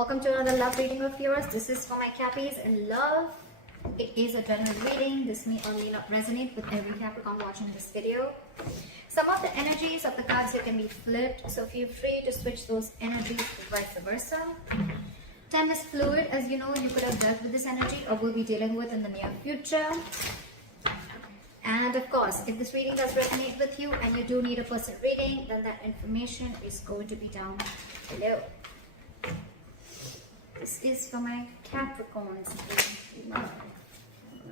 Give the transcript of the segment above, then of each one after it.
Welcome to another love reading of yours. This is for my Cappies in love. It is a general reading. This may or may not resonate with every Capricorn watching this video. Some of the energies of the cards here can be flipped, so feel free to switch those energies vice versa. Time is fluid, as you know. You could have dealt with this energy or will be dealing with in the near future. And of course, if this reading does resonate with you and you do need a personal reading, then that information is going to be down below. This is for my Capricorns.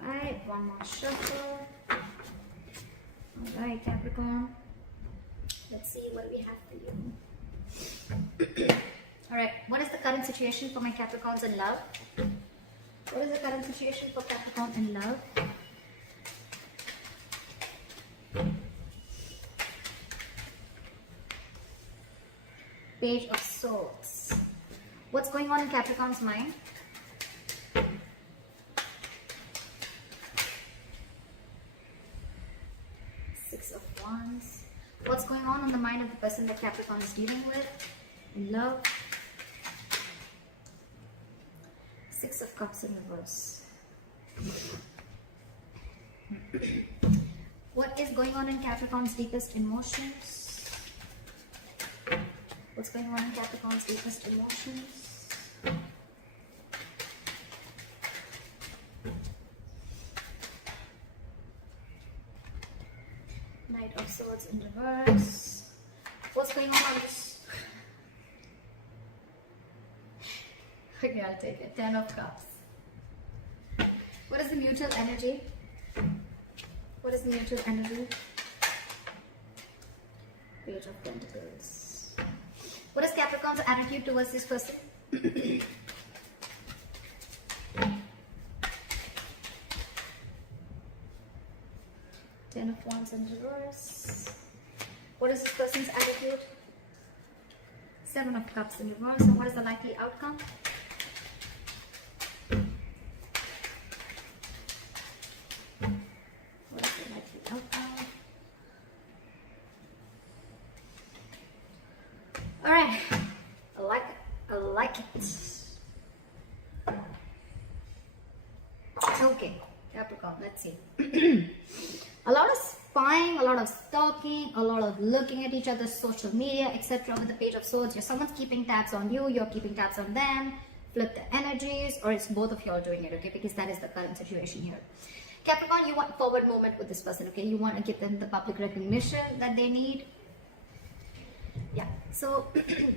Alright, one more shuffle. Alright, Capricorn. Let's see what we have for you. Alright, what is the current situation for my Capricorns in love? What is the current situation for Capricorn in love? Page of Swords. What's going on in Capricorn's mind? Six of Wands. What's going on in the mind of the person that Capricorn is dealing with? In love. Six of Cups in reverse. What is going on in Capricorn's deepest emotions? What's going on in Capricorn's deepest emotions? Knight of Swords in reverse. What's going on this? Okay, I'll take it. 10 of Cups. What is the mutual energy? What is the mutual energy? Page of Pentacles. What is Capricorn's attitude towards this person? 10 of Wands in reverse. What is this person's attitude? 7 of Cups in reverse. And what is the likely outcome? What is the likely outcome? Alright, I like it. I like it. Okay, Capricorn, let's see. A lot of spying, a lot of stalking, a lot of looking at each other's social media, etc. With the Page of Swords. Someone's keeping tabs on you, you're keeping tabs on them. Flip the energies, or it's both of you all doing it, okay? Because that is the current situation here. Capricorn, you want forward movement with this person, okay? You want to give them the public recognition that they need. Yeah, so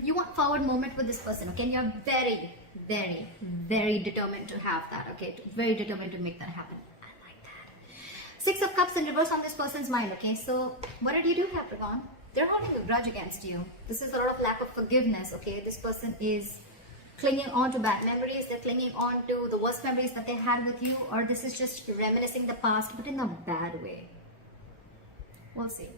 you want forward movement with this person, okay? And you're very, very, very determined to have that, okay? Very determined to make that happen. I like that. 6 of Cups in reverse on this person's mind, okay? So what did you do, Capricorn? They're holding a grudge against you. This is a lot of lack of forgiveness, okay? This person is clinging on to bad memories. They're clinging on to the worst memories that they had with you, or this is just reminiscing the past, but in a bad way. We'll see.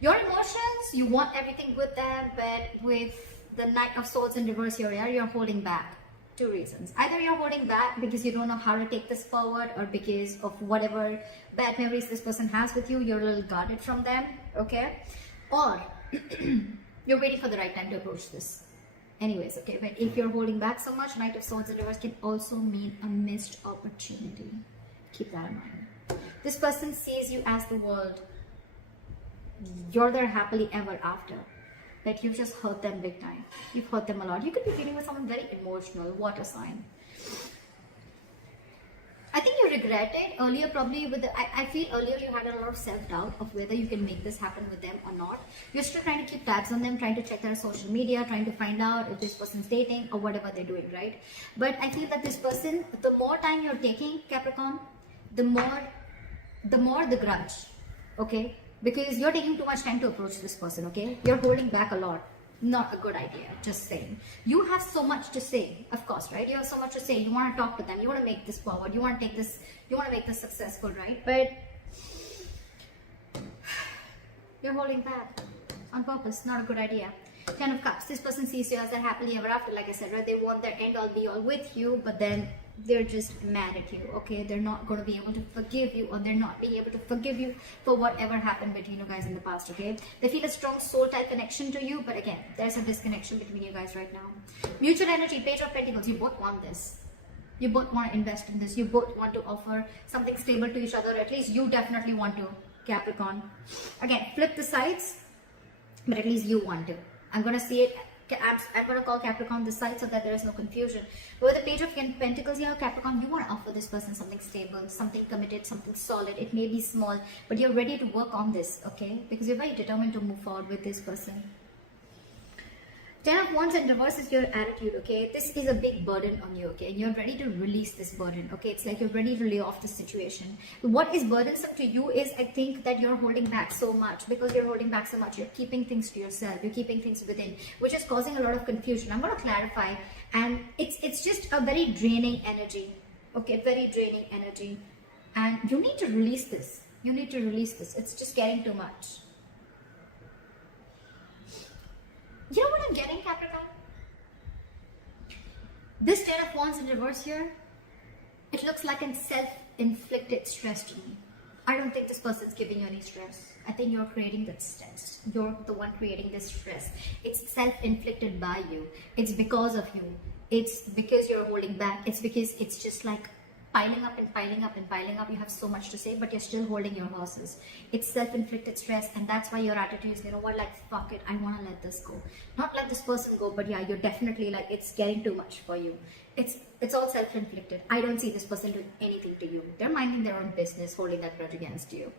Your emotions, you want everything with them, but with the Knight of Swords in reverse here, you're holding back. 2 reasons. Either you're holding back because you don't know how to take this forward, or because of whatever bad memories this person has with you, you're a little guarded from them, okay? Or you're waiting for the right time to approach this. Anyways, okay, but if you're holding back so much, Knight of Swords in reverse can also mean a missed opportunity. Keep that in mind. This person sees you as the world. You're there happily ever after, but you've just hurt them big time. You've hurt them a lot. You could be dealing with someone very emotional, water sign. I think you regretted earlier, probably with the, I feel earlier you had a lot of self-doubt of whether you can make this happen with them or not. You're still trying to keep tabs on them, trying to check their social media, trying to find out if this person's dating or whatever they're doing, right? But I feel that this person, the more time you're taking, Capricorn, the more the grudge, okay? Because you're taking too much time to approach this person, okay? You're holding back a lot. Not a good idea, just saying. You have so much to say, of course, right? You have so much to say. You want to talk to them. You want to make this forward. You want to take this, you want to make this successful, right? But you're holding back on purpose. Not a good idea. Ten of Cups. This person sees you as their happily ever after, like I said, right? They want their end all be all with you, but then they're just mad at you, okay? They're not going to be able to forgive you, or they're not being able to forgive you for whatever happened between you guys in the past, okay? They feel a strong soul type connection to you, but again, there's a disconnection between you guys right now. Mutual energy, Page of Pentacles. You both want this. You both want to invest in this. You both want to offer something stable to each other. At least you definitely want to, Capricorn. Again, flip the sides, but at least you want to. I'm going to see it. I'm going to call Capricorn this side so that there is no confusion. With the Page of Pentacles here, Capricorn, you want to offer this person something stable, something committed, something solid. It may be small, but you're ready to work on this, okay? Because you're very determined to move forward with this person. Ten of Wands in reverse is your attitude, okay? This is a big burden on you, okay? And you're ready to release this burden, okay? It's like you're ready to lay off the situation. What is burdensome to you is, I think, that you're holding back so much. Because you're holding back so much, you're keeping things to yourself. You're keeping things within, which is causing a lot of confusion. I'm going to clarify. And it's just a very draining energy, okay? Very draining energy. And you need to release this. You need to release this. It's just getting too much. You know what I'm getting, Capricorn? This Ten of Wands in reverse here, it looks like a self-inflicted stress to me. I don't think this person's giving you any stress. I think you're creating that stress. You're the one creating this stress. It's self-inflicted by you. It's because of you. It's because you're holding back. It's because it's just like piling up and piling up and piling up. You have so much to say, but you're still holding your horses. It's self-inflicted stress, and that's why your attitude is, you know what, like, fuck it, I want to let this go. Not let this person go, but yeah, you're definitely like, it's getting too much for you. It's all self-inflicted. I don't see this person doing anything to you. They're minding their own business, holding that grudge against you.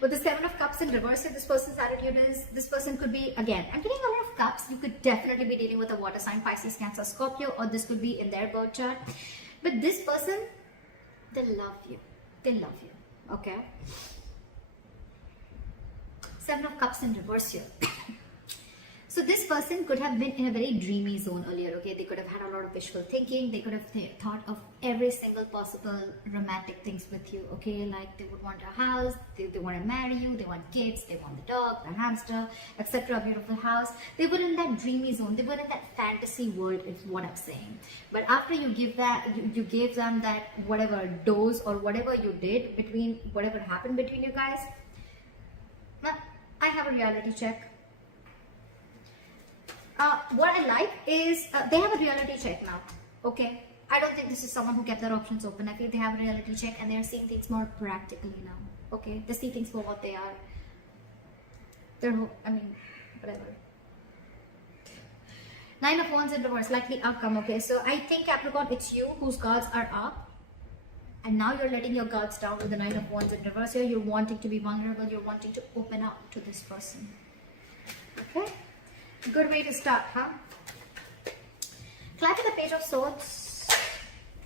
With the Seven of Cups in reverse, this person's attitude is, this person could be, again, I'm getting a lot of cups. You could definitely be dealing with a water sign, Pisces, Cancer, Scorpio, or this could be in their birth chart. But this person, they love you. They love you. Okay? Seven of Cups in reverse here. So this person could have been in a very dreamy zone earlier, okay? They could have had a lot of wishful thinking. They could have thought of every single possible romantic things with you, okay? Like they would want a house, they want to marry you, they want kids, they want the dog, the hamster, etc., a beautiful house. They were in that dreamy zone. They were in that fantasy world, is what I'm saying. But after you give that, you gave them that whatever dose or whatever you did between, whatever happened between you guys, now, I have a reality check. What I like is they have a reality check now, okay? I don't think this is someone who kept their options open. I feel they have a reality check and they're seeing things more practically now, okay? They see things for what they are. I mean, whatever. Nine of Wands in reverse, likely outcome, okay? So I think, Capricorn, it's you whose guards are up. And now you're letting your guards down with the Nine of Wands in reverse here. You're wanting to be vulnerable. You're wanting to open up to this person, okay? Good way to start, huh? Clap with the Page of Swords,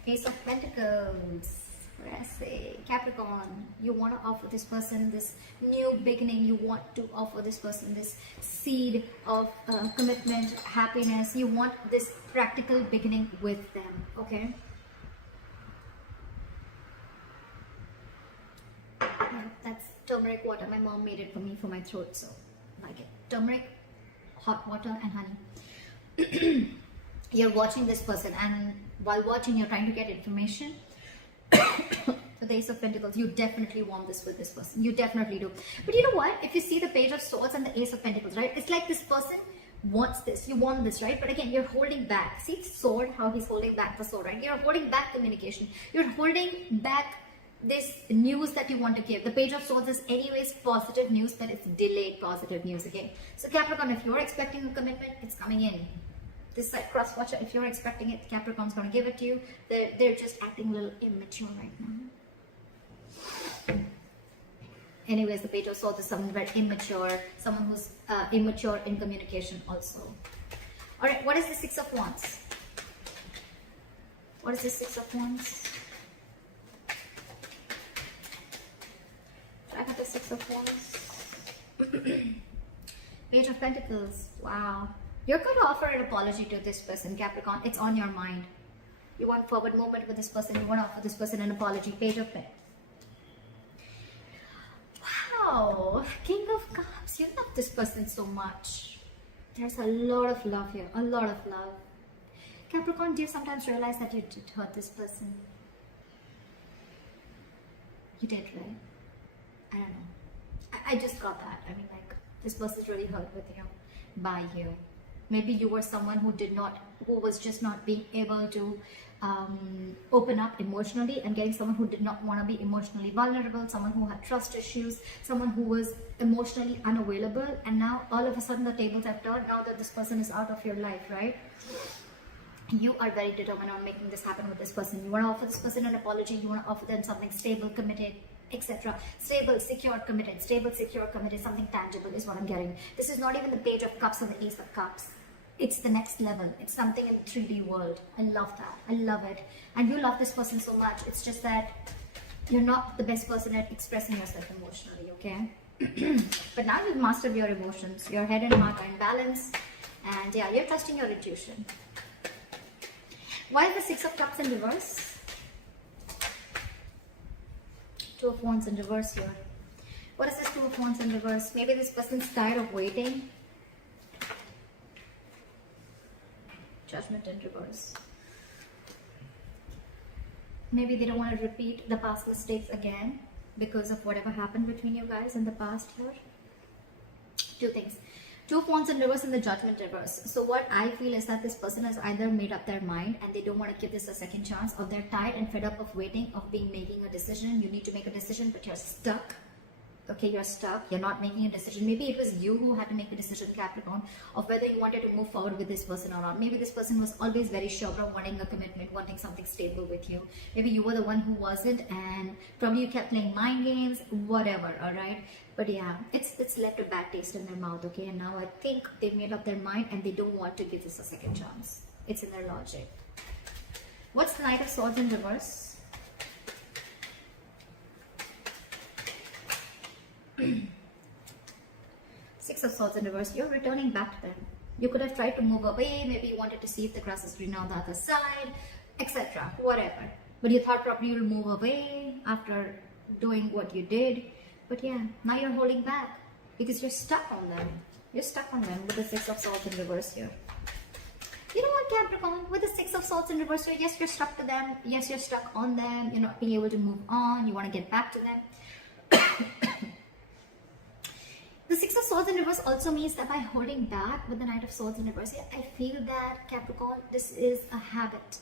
Ace of Pentacles. What did I say? Capricorn, you want to offer this person this new beginning. You want to offer this person this seed of commitment, happiness. You want this practical beginning with them, okay? That's turmeric water. My mom made it for me for my throat, so I like it. Turmeric, hot water and honey. You're watching this person, and while watching you're trying to get information. So the Ace of Pentacles, you definitely want this with this person. You definitely do. But you know what? If you see the Page of Swords and the Ace of Pentacles, right? It's like this person wants this. You want this, right? But again, you're holding back. See the sword, how he's holding back the sword, right? You're holding back communication. You're holding back this news that you want to give. The Page of Swords is anyways positive news, but it's delayed positive news, okay? So Capricorn, if you're expecting a commitment, it's coming in. This side cross watcher, if you're expecting it, Capricorn's going to give it to you. They're just acting a little immature right now. Anyways, the Page of Swords is someone very immature, someone who's immature in communication also. Alright, what is the Six of Wands? What is the Six of Wands? I got the Six of Wands. Page of Pentacles. Wow. You're going to offer an apology to this person, Capricorn. It's on your mind. You want forward movement with this person. You want to offer this person an apology. Page of Pentacles. Wow. King of Cups. You love this person so much. There's a lot of love here, a lot of love. Capricorn, do you sometimes realize that you did hurt this person? You did, right? I don't know. I just got that. I mean, like, this person's really hurt with you, by you. Maybe you were someone who was just not being able to open up emotionally, and getting someone who did not want to be emotionally vulnerable, someone who had trust issues, someone who was emotionally unavailable, and now all of a sudden the tables have turned now that this person is out of your life, right? You are very determined on making this happen with this person. You want to offer this person an apology, you want to offer them something stable, committed, etc. Stable, secure, committed. Stable, secure, committed. Something tangible is what I'm getting. This is not even the Page of Cups or the Ace of Cups. It's the next level. It's something in the 3D world. I love that. I love it. And you love this person so much. It's just that you're not the best person at expressing yourself emotionally, okay? But now you've mastered your emotions. Your head and heart are in balance. And yeah, you're trusting your intuition. Why is the Six of Cups in reverse? Two of Wands in reverse here. What is this Two of Wands in reverse? Maybe this person's tired of waiting. Judgment in reverse. Maybe they don't want to repeat the past mistakes again because of whatever happened between you guys in the past here. Two things. Two of Wands in reverse and the Judgment reverse. So what I feel is that this person has either made up their mind and they don't want to give this a second chance, or they're tired and fed up of waiting, of making a decision. You need to make a decision, but you're stuck. Okay, you're stuck. You're not making a decision. Maybe it was you who had to make a decision, Capricorn, of whether you wanted to move forward with this person or not. Maybe this person was always very sure of wanting a commitment, wanting something stable with you. Maybe you were the one who wasn't, and probably you kept playing mind games, whatever, alright? But yeah, it's left a bad taste in their mouth, okay? And now I think they've made up their mind and they don't want to give this a second chance. It's in their logic. What's the Knight of Swords in reverse? Six of Swords in reverse. You're returning back to them. You could have tried to move away. Maybe you wanted to see if the grass is greener on the other side, etc. Whatever. But you thought probably you'll move away after doing what you did. But yeah, now you're holding back because you're stuck on them. You're stuck on them with the Six of Swords in reverse here. You know what, Capricorn? With the Six of Swords in reverse here, yes, you're stuck to them. Yes, you're stuck on them. You're not being able to move on. You want to get back to them. The Six of Swords in reverse also means that by holding back with the Knight of Swords in reverse, I feel that, Capricorn, this is a habit.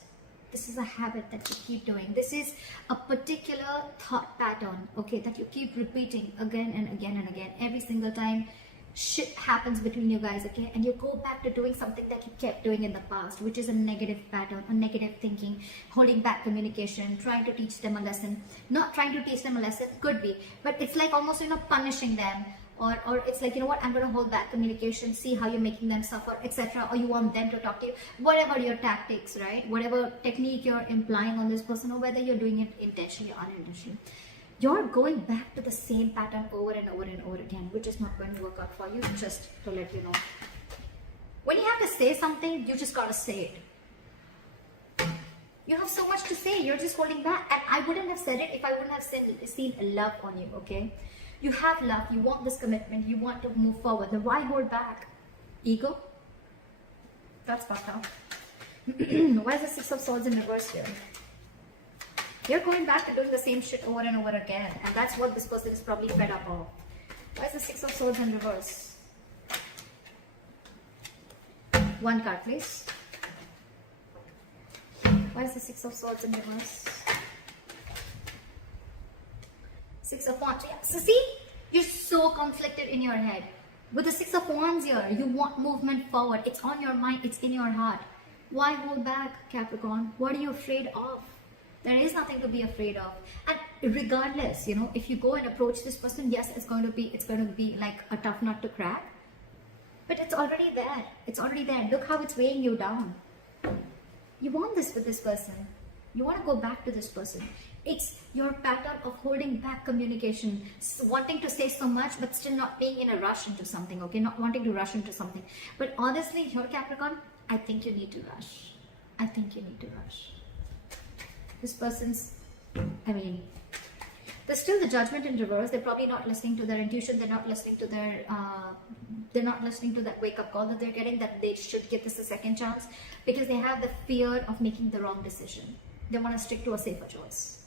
This is a habit that you keep doing. This is a particular thought pattern, okay, that you keep repeating again and again and again. Every single time shit happens between you guys, okay, and you go back to doing something that you kept doing in the past, which is a negative pattern, a negative thinking, holding back communication, trying to teach them a lesson. Not trying to teach them a lesson, could be, but it's like almost, punishing them. Or it's like, you know what, I'm going to hold back communication, see how you're making them suffer, etc. Or you want them to talk to you. Whatever your tactics, right? Whatever technique you're implying on this person, or whether you're doing it intentionally or unintentionally. You're going back to the same pattern over and over and over again, which is not going to work out for you, just to let you know. When you have to say something, you just got to say it. You have so much to say, you're just holding back. And I wouldn't have said it if I wouldn't have seen love on you, okay? You have love, you want this commitment, you want to move forward. Then why hold back? Ego? That's fucked up. Why is the Six of Swords in reverse here? You're going back to doing the same shit over and over again. And that's what this person is probably fed up of. Why is the Six of Swords in reverse? One card, please. Why is the Six of Swords in reverse? Six of Wands. Yeah. So see, you're so conflicted in your head. With the Six of Wands here, you want movement forward. It's on your mind. It's in your heart. Why hold back, Capricorn? What are you afraid of? There is nothing to be afraid of. And regardless, if you go and approach this person, yes, it's going to be like a tough nut to crack. But it's already there. It's already there. Look how it's weighing you down. You want this with this person. You want to go back to this person. It's your pattern of holding back communication, wanting to say so much but still not being in a rush into something, okay? Not wanting to rush into something. But honestly, here, Capricorn, I think you need to rush. I think you need to rush. This person's, the There's still the Judgment in reverse. They're probably not listening to their intuition. They're not listening to their, they're not listening to that wake-up call that they're getting, that they should give this a second chance, because they have the fear of making the wrong decision. They want to stick to a safer choice.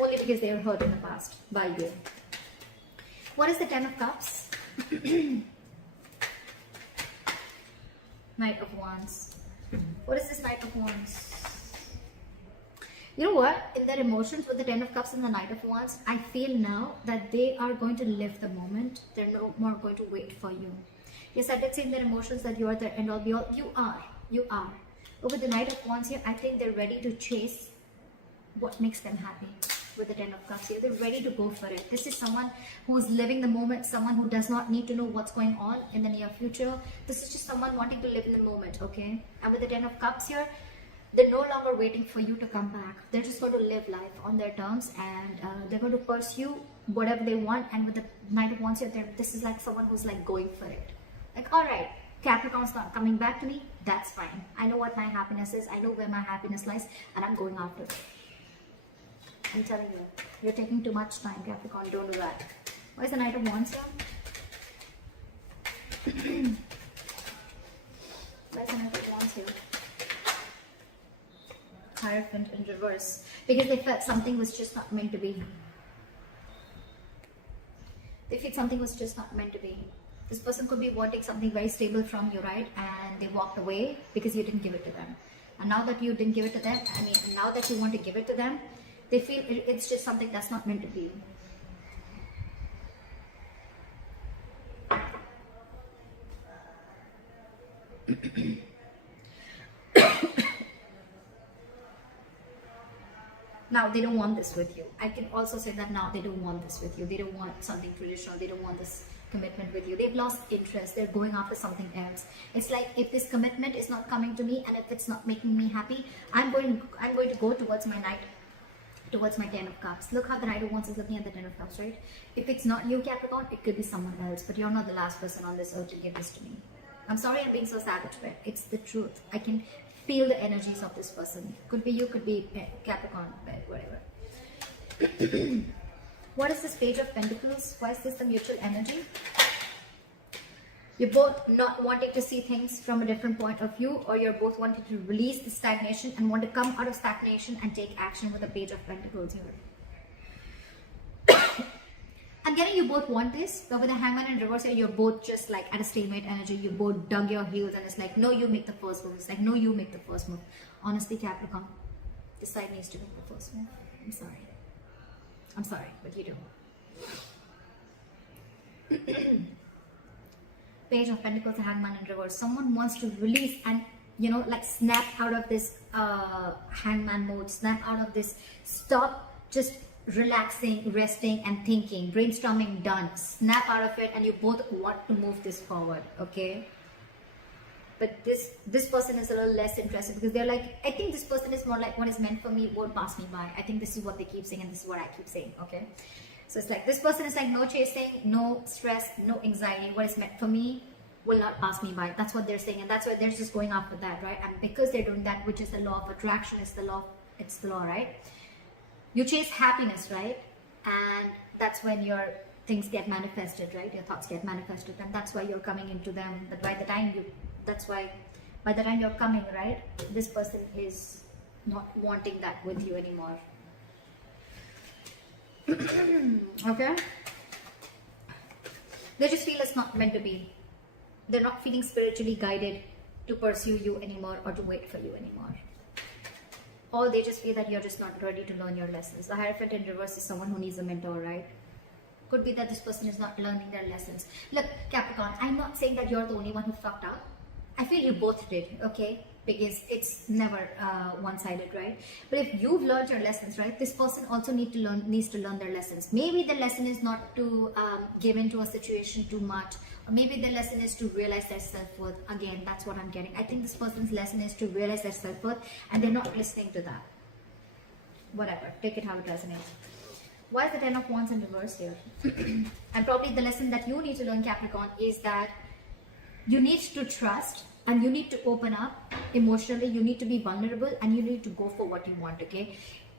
Only because they were hurt in the past by you. What is the 10 of Cups? Knight of Wands. What is this Knight of Wands? You know what? In their emotions with the 10 of Cups and the Knight of Wands, I feel now that they are going to live the moment. They're no more going to wait for you. Yes, I did say in their emotions that you are the end all be all. You are. You are. But with the Knight of Wands here, I think they're ready to chase what makes them happy. With the 10 of Cups here, they're ready to go for it. This is someone who is living the moment, someone who does not need to know what's going on in the near future. This is just someone wanting to live in the moment, okay? And with the 10 of Cups here, they're no longer waiting for you to come back. They're just going to live life on their terms, and they're going to pursue whatever they want. And with the Knight of Wands here, this is like someone who's like going for it. Like, all right, Capricorn's not coming back to me. That's fine. I know what my happiness is. I know where my happiness lies, and I'm going after it. I'm telling you, you're taking too much time, Capricorn. Don't do that. Why is the Knight of Wands here? Why is the Knight of Wands here? Hierophant in reverse. Because they felt something was just not meant to be. They feel something was just not meant to be. This person could be wanting something very stable from you, right? And they walked away because you didn't give it to them. And now that you didn't give it to them, now that you want to give it to them, they feel it's just something that's not meant to be. Now they don't want this with you. I can also say that now they don't want this with you. They don't want something traditional. They don't want this commitment with you. They've lost interest. They're going after something else. It's like, if this commitment is not coming to me and if it's not making me happy, I'm going to go towards my Knight, towards my 10 of Cups. Look how the Knight of Wands is looking at the 10 of Cups, right? If it's not you, Capricorn, it could be someone else, but you're not the last person on this earth to give this to me. I'm sorry I'm being so savage, but it's the truth. I can feel the energies of this person. Could be you, could be Capricorn, whatever. What is this Page of Pentacles? Why is this the mutual energy? You're both not wanting to see things from a different point of view, or you're both wanting to release the stagnation and want to come out of stagnation and take action with the Page of Pentacles here. I'm getting you both want this, but with the Hangman in reverse here, you're both just like at a stalemate energy. You both dug your heels and it's like, no, you make the first move. It's like, no, you make the first move. Honestly, Capricorn, this side needs to make the first move. I'm sorry. I'm sorry, but you do. Page of Pentacles, the Hangman in reverse. Someone wants to release and, like snap out of this hangman mode, snap out of this, stop just relaxing, resting and thinking, brainstorming done, snap out of it, and you both want to move this forward, okay? But this person is a little less interested because they're like, I think this person is more like, what is meant for me won't pass me by. I think this is what they keep saying and this is what I keep saying, okay? So it's like, this person is like, no chasing, no stress, no anxiety. What is meant for me will not pass me by. That's what they're saying, and that's why they're just going after that, right? And because they're doing that, which is the law of attraction, it's the law, right? You chase happiness, right? And that's when your things get manifested, right? Your thoughts get manifested, and that's why you're coming into them. But by the time you're coming, right, this person is not wanting that with you anymore. Okay? They just feel it's not meant to be. They're not feeling spiritually guided to pursue you anymore or to wait for you anymore. Or they just feel that you're just not ready to learn your lessons. The Hierophant in reverse is someone who needs a mentor, right? Could be that this person is not learning their lessons. Look, Capricorn, I'm not saying that you're the only one who fucked up. I feel you both did, okay? Because it's never one-sided, right? But if you've learned your lessons, right, this person also needs to learn their lessons. Maybe the lesson is not to give into a situation too much, or maybe the lesson is to realize their self-worth. Again, that's what I'm getting. I think this person's lesson is to realize their self-worth, and they're not listening to that. Whatever, take it how it resonates. Why is the 10 of Wands in reverse here? And probably the lesson that you need to learn, Capricorn, is that you need to trust and you need to open up emotionally. You need to be vulnerable and you need to go for what you want, okay?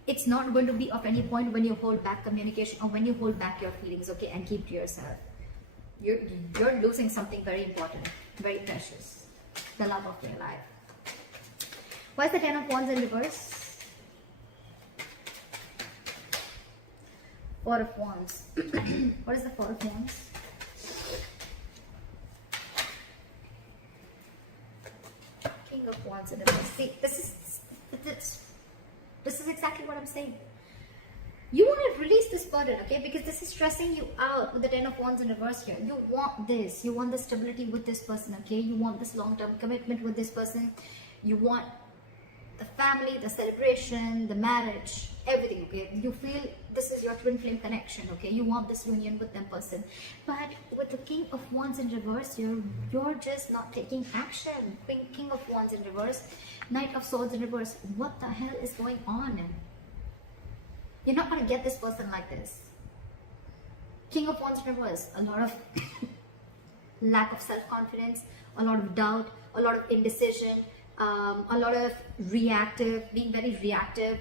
it's not going to be of any point when you hold back communication or when you hold back your feelings, okay, and keep to yourself. You're losing something very important, very precious, the love of your life. Why is the Ten of Wands in reverse? Four of Wands. What is the Four of Wands? King of Wands in reverse. See, this is exactly what I'm saying. You want to release this burden, okay? Because this is stressing you out with the Ten of Wands in reverse here. You want this. You want the stability with this person, okay? You want this long-term commitment with this person. You want the family, the celebration, the marriage, everything, okay? You feel this is your twin flame connection, okay? You want this union with that person. But with the King of Wands in reverse here, you're just not taking action. King of Wands in reverse, Knight of Swords in reverse. What the hell is going on? You're not going to get this person like this. King of Wands in reverse, a lot of lack of self-confidence, a lot of doubt, a lot of indecision, a lot of reactive, being very reactive,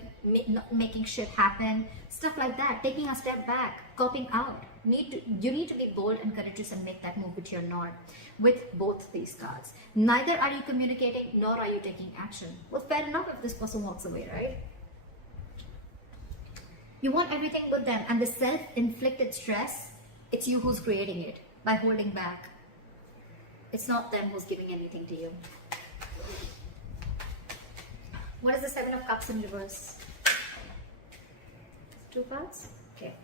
not making shit happen, stuff like that, taking a step back, coping out. You need to be bold and courageous and make that move, which you're not with both these cards. Neither are you communicating, nor are you taking action. Well, fair enough if this person walks away, right? You want everything with them, and the self-inflicted stress, it's you who's creating it by holding back. It's not them who's giving anything to you. What is the Seven of Cups in reverse? Two cards? Okay.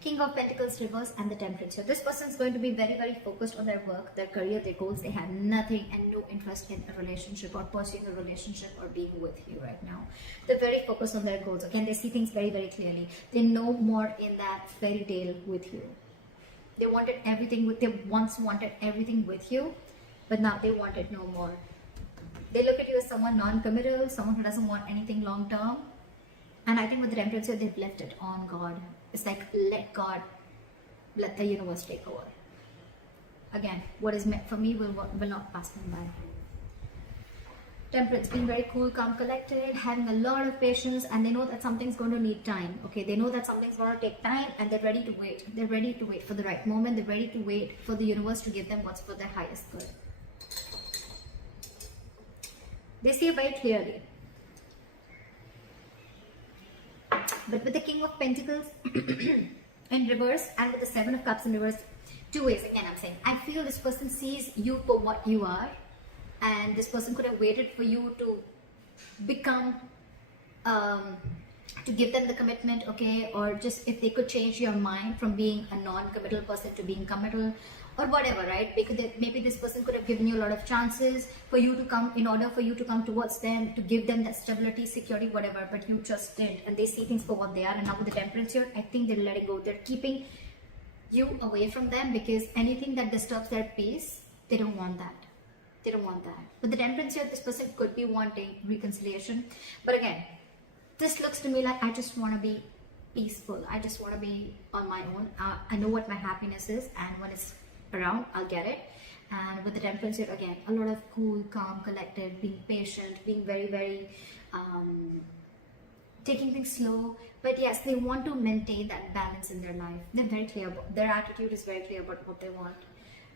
King of Pentacles reverse and the Temperance here. This person is going to be very, very focused on their work, their career, their goals. They have nothing and no interest in a relationship or pursuing a relationship or being with you right now. They're very focused on their goals. Again, they see things very, very clearly. They know more in that fairy tale with you. They wanted everything they once wanted everything with you, but now they want it no more. They look at you as someone non-committal, someone who doesn't want anything long-term. And I think with the Temperance here, they've left it on God. It's like, let God, let the universe take over. Again, what is meant for me will not pass me by. Temperance, being very cool, calm, collected, having a lot of patience, and they know that something's going to need time. Okay, they know that something's going to take time, and they're ready to wait. They're ready to wait for the right moment. They're ready to wait for the universe to give them what's for their highest good. They see it very clearly. But with the King of Pentacles in reverse and with the Seven of Cups in reverse, two ways again I'm saying. I feel this person sees you for what you are, and this person could have waited for you to become, to give them the commitment, okay, or just if they could change your mind from being a non-committal person to being committal, or whatever, right? Because maybe this person could have given you a lot of chances for you to come, in order for you to come towards them, to give them that stability, security, whatever, but you just didn't. And they see things for what they are. And now with the Temperance here, I think they're letting go. They're keeping you away from them because anything that disturbs their peace, they don't want that. They don't want that. With the Temperance here, this person could be wanting reconciliation. But again, this looks to me like I just want to be peaceful. I just want to be on my own. I know what my happiness is, and when it's around, I'll get it. And with the Temperance here, again, a lot of cool, calm, collected, being patient, being very, very taking things slow. But yes, they want to maintain that balance in their life. They're very clear about, their attitude is very clear about what they want.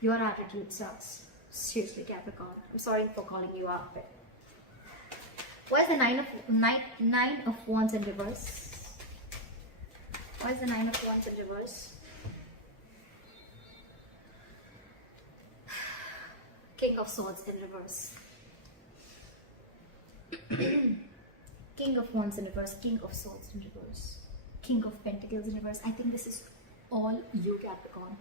Your attitude sucks. Seriously, Capricorn. I'm sorry for calling you out, but why is the Nine of Wands in reverse? Why is the Nine of Wands in reverse? King of Swords in reverse. King of Wands in reverse. King of Swords in reverse. King of Pentacles in reverse. I think this is all you, Capricorn.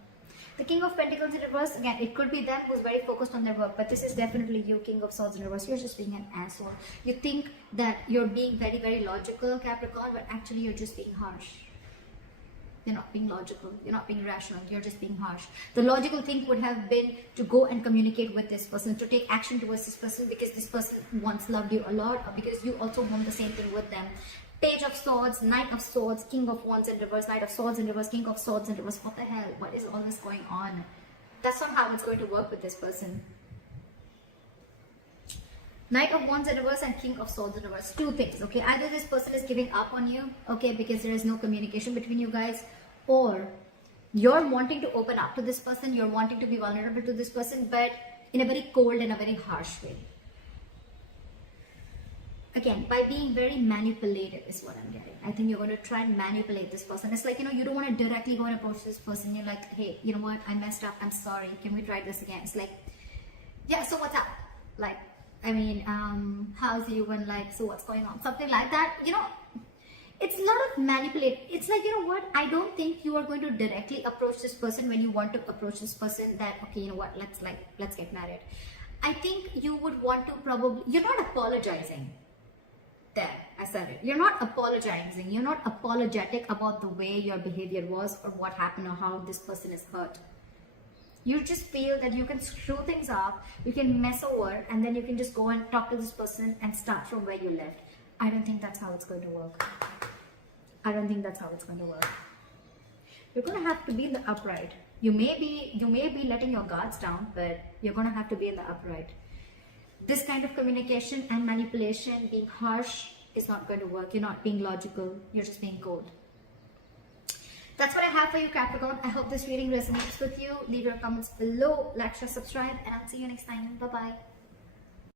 The King of Pentacles in reverse, again, it could be them who's very focused on their work, but this is definitely you, King of Swords in reverse. You're just being an asshole. You think that you're being very, very logical, Capricorn, but actually you're just being harsh. You're not being logical. You're not being rational. You're just being harsh. The logical thing would have been to go and communicate with this person, to take action towards this person because this person once loved you a lot, or because you also want the same thing with them. Page of Swords, Knight of Swords, King of Wands in reverse, Knight of Swords in reverse, King of Swords in reverse. What the hell? What is all this going on? That's not how it's going to work with this person. Knight of Wands in reverse and King of Swords in reverse. Two things, okay? Either this person is giving up on you, okay, because there is no communication between you guys, or you're wanting to open up to this person, you're wanting to be vulnerable to this person, but in a very cold and a very harsh way. Again, by being very manipulative is what I'm getting. I think you're going to try and manipulate this person. It's like, you don't want to directly go and approach this person. You're like, hey, you know what? I messed up. I'm sorry. Can we try this again? It's like, yeah, so what's up? Like, I mean, how's you? And like, so what's going on? Something like that. It's a lot of manipulate. It's like, you know what? I don't think you are going to directly approach this person when you want to approach this person that, okay, you know what? Let's get married. I think you would want to probably, you're not apologizing. There, I said it. You're not apologizing. You're not apologetic about the way your behavior was or what happened or how this person is hurt. You just feel that you can screw things up, you can mess over, and then you can just go and talk to this person and start from where you left. I don't think that's how it's going to work. I don't think that's how it's going to work. You're going to have to be in the upright. You may be letting your guards down, but you're going to have to be in the upright. This kind of communication and manipulation, being harsh, is not going to work. You're not being logical. You're just being cold. That's what I have for you, Capricorn. I hope this reading resonates with you. Leave your comments below, like, share, subscribe, and I'll see you next time. Bye-bye.